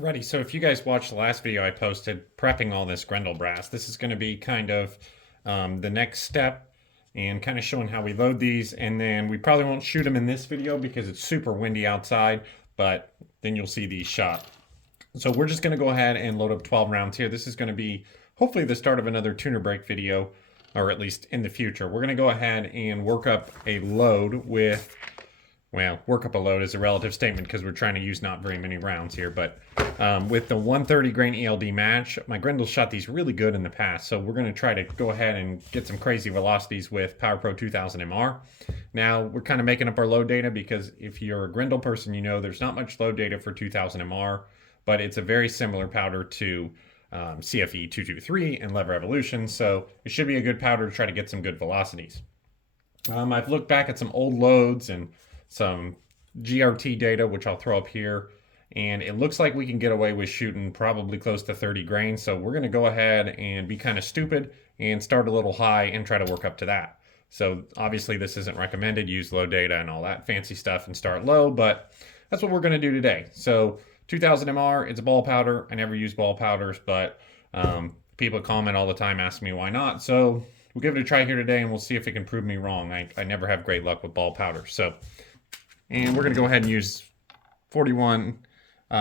Alrighty, so if you guys watched the last video I posted prepping all this Grendel brass, this is going to be kind of the next step and kind of showing how we load these. And then we probably won't shoot them in this video because it's super windy outside, but then you'll see these shot. So we're just going to go ahead and load up 12 rounds here. This is going to be hopefully the start of another tuner break video, or at least in the future. We're going to go ahead and work up a load with, well, work up a load is a relative statement because we're trying to use not very many rounds here, but with the 130 grain ELD match, my Grendel shot these really good in the past, so we're going to try to go ahead and get some crazy velocities with PowerPro 2000 MR. Now, we're kind of making up our load data because if you're a Grendel person, you know there's not much load data for 2000 MR, but it's a very similar powder to CFE 223 and Lever Evolution, so it should be a good powder to try to get some good velocities. I've looked back at some old loads and some GRT data, which I'll throw up here, and it looks like we can get away with shooting probably close to 30 grains. So we're going to go ahead and be kind of stupid and start a little high and try to work up to that. So obviously this isn't recommended, use low data and all that fancy stuff and start low, but that's what we're going to do today. So 2000 MR, it's a ball powder. I never use ball powders, but people comment all the time asking me why not. So we'll give it a try here today and we'll see if it can prove me wrong. I never have great luck with ball powder. And we're going to go ahead and use 41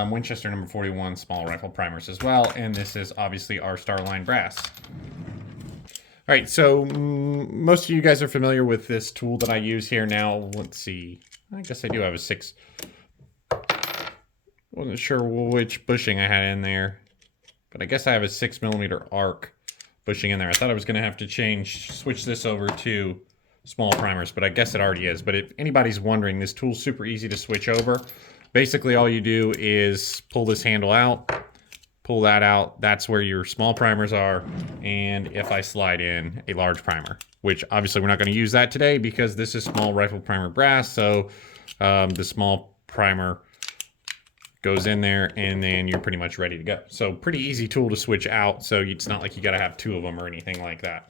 Winchester number 41 small rifle primers as well. And this is obviously our Starline brass. All right, so most of you guys are familiar with this tool that I use here now. Let's see. I guess I do have a 6. Wasn't sure which bushing I had in there, but I guess I have a 6mm arc bushing in there. I thought I was going to have to switch this over to small primers, but I guess it already is. But if anybody's wondering, this tool's super easy to switch over. Basically, all you do is pull this handle out, pull that out. That's where your small primers are. And if I slide in a large primer, which obviously we're not going to use that today because this is small rifle primer brass. So the small primer goes in there and then you're pretty much ready to go. So pretty easy tool to switch out. So it's not like you got to have 2 of them or anything like that.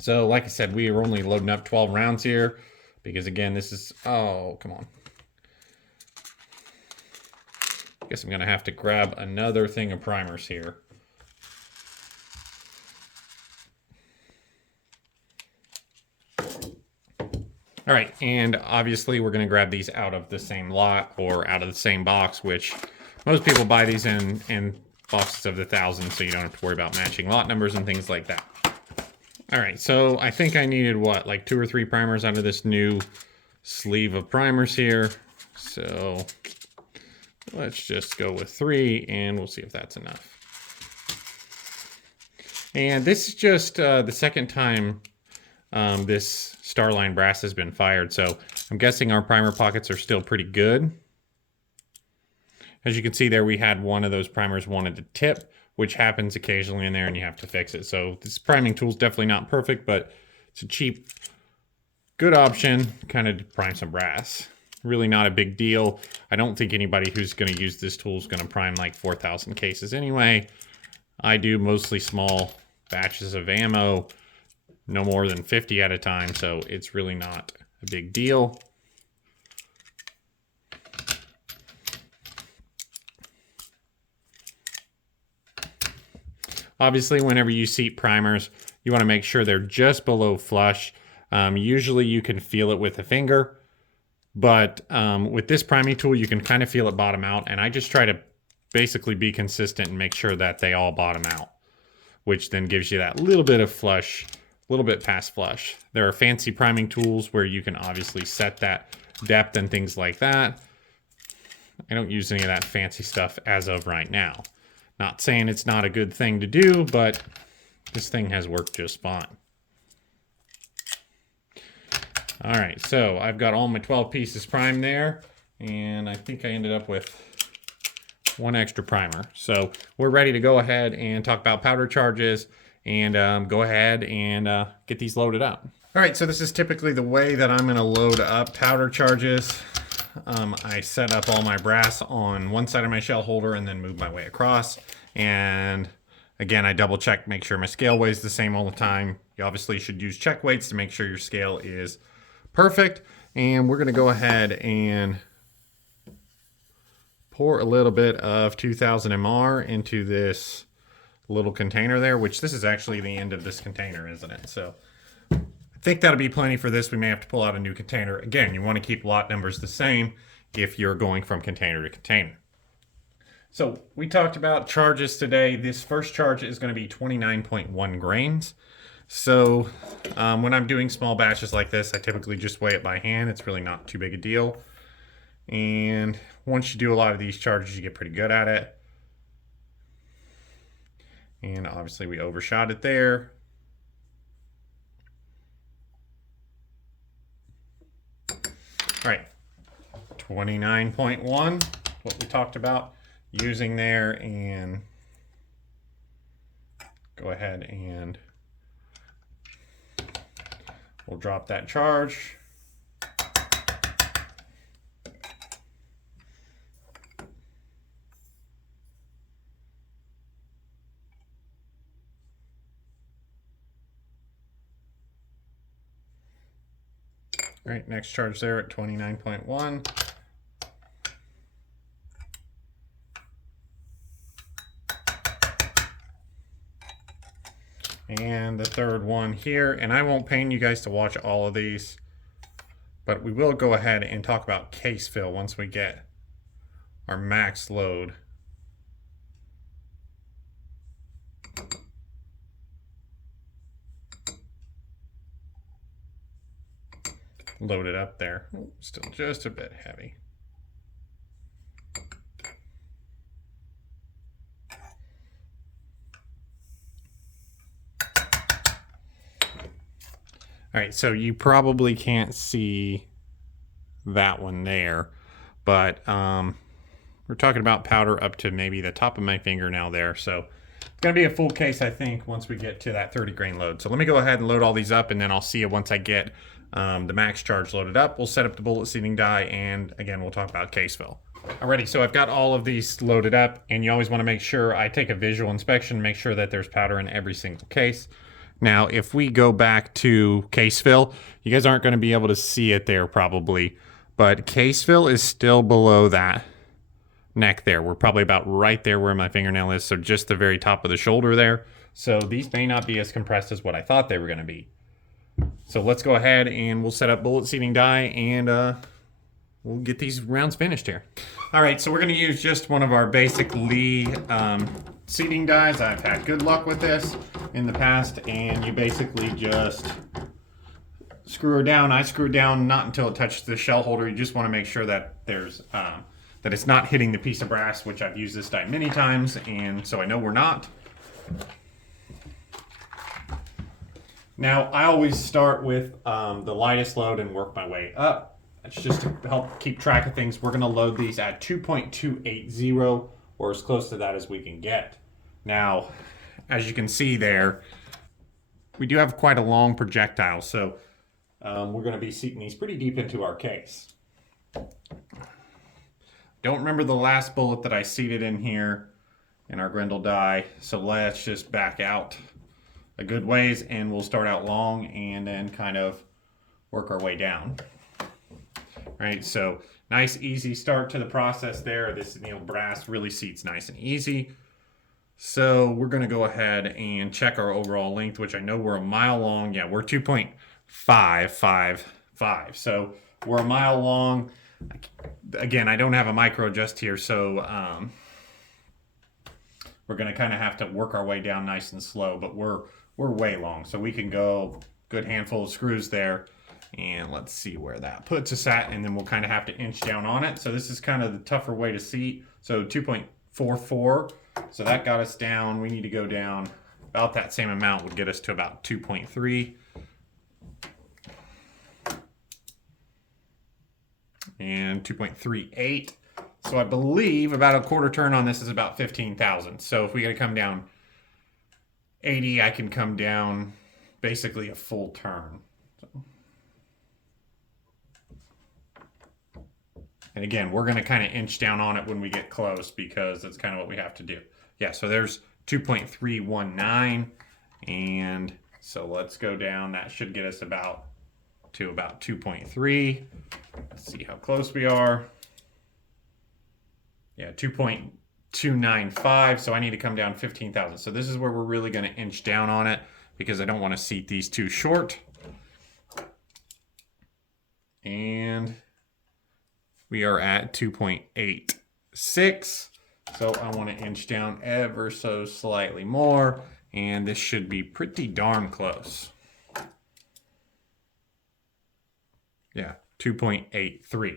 So like I said, we are only loading up 12 rounds here because again, this is, oh, come on. I guess I'm going to have to grab another thing of primers here. All right, and obviously we're going to grab these out of the same lot or out of the same box, which most people buy these in boxes of the thousands, so you don't have to worry about matching lot numbers and things like that. All right, so I think I needed what, like 2 or 3 primers out of this new sleeve of primers here. So let's just go with 3 and we'll see if that's enough. And this is just the second time this Starline brass has been fired. So I'm guessing our primer pockets are still pretty good. As you can see there, we had one of those primers wanted to tip, which happens occasionally in there and you have to fix it. So this priming tool is definitely not perfect, but it's a cheap, good option kind of to prime some brass. Really not a big deal. I don't think anybody who's going to use this tool is going to prime like 4,000 cases anyway. I do mostly small batches of ammo, no more than 50 at a time, so it's really not a big deal. Obviously, whenever you seat primers, you want to make sure they're just below flush. Usually you can feel it with a finger, but with this priming tool, you can kind of feel it bottom out, and I just try to basically be consistent and make sure that they all bottom out, which then gives you that little bit of flush, a little bit past flush. There are fancy priming tools where you can obviously set that depth and things like that. I don't use any of that fancy stuff as of right now. Not saying it's not a good thing to do, but this thing has worked just fine. All right, so I've got all my 12 pieces primed there, and I think I ended up with 1 extra primer. So we're ready to go ahead and talk about powder charges and go ahead and get these loaded up. All right, so this is typically the way that I'm gonna load up powder charges. I set up all my brass on one side of my shell holder and then move my way across. And again, I double check, make sure my scale weighs the same all the time. You obviously should use check weights to make sure your scale is perfect. And we're gonna go ahead and pour a little bit of 2000 mr into this little container there, which this is actually the end of this container, isn't it? So I think that'll be plenty for this. We may have to pull out a new container. Again, you want to keep lot numbers the same if you're going from container to container. So we talked about charges today. This first charge is going to be 29.1 grains. So when I'm doing small batches like this, I typically just weigh it by hand. It's really not too big a deal. And once you do a lot of these charges, you get pretty good at it. And obviously we overshot it there. All right, 29.1, what we talked about using there, and go ahead and we'll drop that charge. All right, next charge there at 29.1. And the third one here, and I won't pain you guys to watch all of these, but we will go ahead and talk about case fill once we get our max load. Loaded up there. Still just a bit heavy. All right, so you probably can't see that one there, but we're talking about powder up to maybe the top of my fingernail there. So it's going to be a full case, I think, once we get to that 30 grain load. So let me go ahead and load all these up, and then I'll see you once I get the max charge loaded up. We'll set up the bullet seating die, and again, we'll talk about case fill. Alrighty, so I've got all of these loaded up, and you always want to make sure I take a visual inspection, make sure that there's powder in every single case. Now, if we go back to case fill, you guys aren't going to be able to see it there probably, but case fill is still below that neck there. We're probably about right there where my fingernail is, so just the very top of the shoulder there. So these may not be as compressed as what I thought they were going to be. So let's go ahead and we'll set up bullet seating die, and we'll get these rounds finished here. All right, so we're going to use just one of our basic Lee seating dies. I've had good luck with this in the past, and you basically just screw her down. I screw it down not until it touches the shell holder. You just want to make sure that there's that it's not hitting the piece of brass, which I've used this die many times, and so I know we're not. Now, I always start with the lightest load and work my way up. That's just to help keep track of things. We're going to load these at 2.280, or as close to that as we can get. Now, as you can see there, we do have quite a long projectile, so we're going to be seating these pretty deep into our case. Don't remember the last bullet that I seated in here in our Grendel die, so let's just back out a good ways, and we'll start out long and then kind of work our way down. All right, so nice easy start to the process there. This anneal brass really seats nice and easy. So we're going to go ahead and check our overall length, which I know we're a mile long. Yeah, we're 2.555. So we're a mile long. Again, I don't have a micro just here, so we're going to kind of have to work our way down nice and slow, but we're way long, so we can go good handful of screws there, and let's see where that puts us at, and then we'll kind of have to inch down on it. So this is kind of the tougher way to seat. So 2.44, so that got us down. We need to go down about that same amount would get us to about 2.3. And 2.38. So I believe about a quarter turn on this is about 15,000. So if we got to come down 80, I can come down basically a full turn. So. And again, we're going to kind of inch down on it when we get close, because that's kind of what we have to do. Yeah, so there's 2.319. And so let's go down. That should get us about 2.3. Let's see how close we are. Yeah, 2.295. So I need to come down 15 thousandths. So this is where we're really going to inch down on it because I don't want to seat these too short. And we are at 2.86. So I want to inch down ever so slightly more. And this should be pretty darn close. Yeah, 2.83.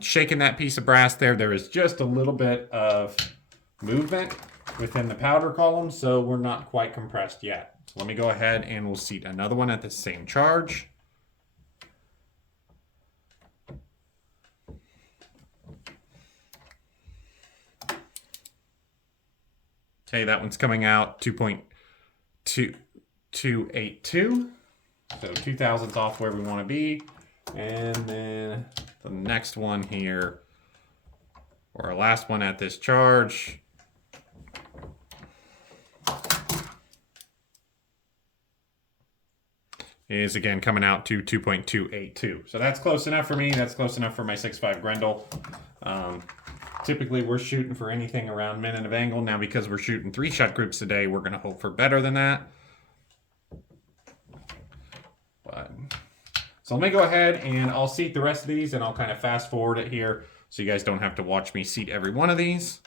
Shaking that piece of brass there is just a little bit of movement within the powder column, so we're not quite compressed yet. So let me go ahead and we'll seat another one at the same charge. Okay, that one's coming out 2.282. So 2 thousandths off where we want to be. And then the next one here, or our last one at this charge, is again coming out to 2.282. So that's close enough for me. That's close enough for my 6.5 Grendel. Typically we're shooting for anything around minute of angle. Now because we're shooting 3-shot groups today, we're going to hope for better than that. So let me go ahead and I'll seat the rest of these and I'll kind of fast forward it here so you guys don't have to watch me seat every one of these.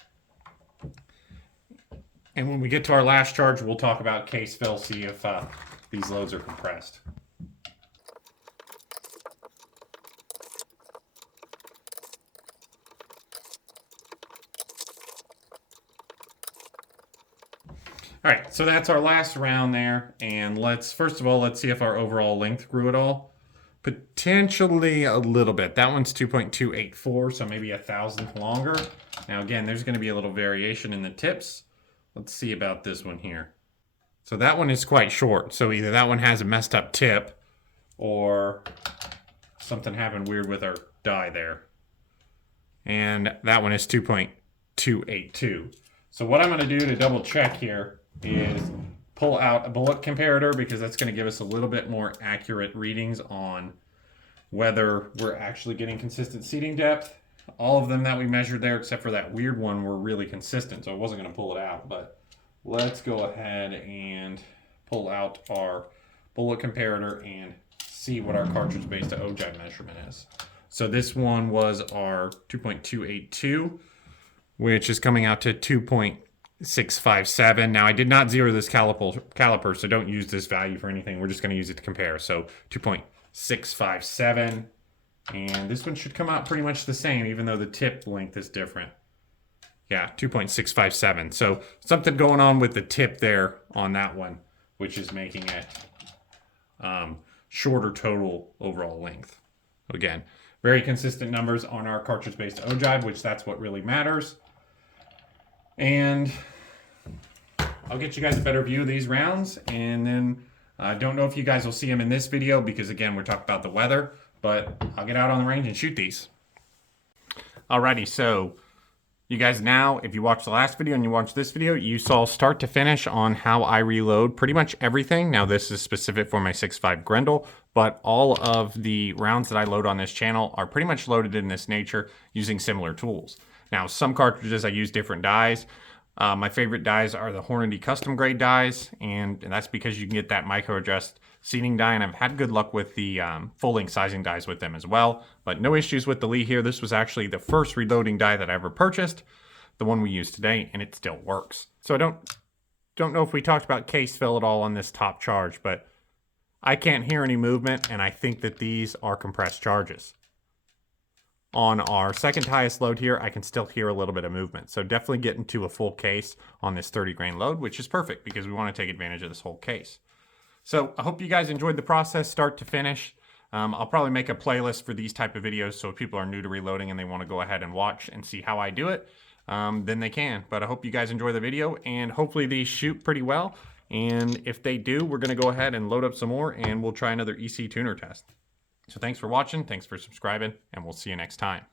And when we get to our last charge, we'll talk about case fill, see if these loads are compressed. All right, so that's our last round there. And first of all, let's see if our overall length grew at all. Potentially a little bit. That one's 2.284, so maybe 1/1000th longer. Now again, there's going to be a little variation in the tips. Let's see about this one here. So that one is quite short. So either that one has a messed up tip or something happened weird with our die there. And that one is 2.282. So what I'm going to do to double check here is pull out a bullet comparator because that's going to give us a little bit more accurate readings on whether we're actually getting consistent seating depth. All of them that we measured there, except for that weird one, were really consistent, so I wasn't going to pull it out. But let's go ahead and pull out our bullet comparator and see what our cartridge-based ogive measurement is. So this one was our 2.282, which is coming out to 2.657. Now I did not zero this caliper, so don't use this value for anything. We're just going to use it to compare. So 2.657, and this one should come out pretty much the same, even though the tip length is different. Yeah, 2.657. So something going on with the tip there on that one, which is making it shorter total overall length. Again, very consistent numbers on our cartridge-based ogive, which that's what really matters. And I'll get you guys a better view of these rounds, and then I don't know if you guys will see them in this video because again we're talking about the weather, but I'll get out on the range and shoot these. Alrighty, so you guys now, if you watched the last video and you watched this video, you saw start to finish on how I reload pretty much everything. Now this is specific for my 6.5 Grendel, but all of the rounds that I load on this channel are pretty much loaded in this nature using similar tools. Now some cartridges I use different dies. My favorite dies are the Hornady custom grade dies, and that's because you can get that micro adjust seating die, and I've had good luck with the full length sizing dies with them as well, but no issues with the Lee here. This was actually the first reloading die that I ever purchased, the one we use today, and it still works. So I don't know if we talked about case fill at all on this top charge, but I can't hear any movement, and I think that these are compressed charges. On our second highest load here, I can still hear a little bit of movement. So definitely getting to a full case on this 30 grain load, which is perfect because we want to take advantage of this whole case. So I hope you guys enjoyed the process start to finish. I'll probably make a playlist for these type of videos, so if people are new to reloading and they want to go ahead and watch and see how I do it, then they can. But I hope you guys enjoy the video, and hopefully these shoot pretty well. And if they do, we're going to go ahead and load up some more, and we'll try another EC tuner test. So thanks for watching, thanks for subscribing, and we'll see you next time.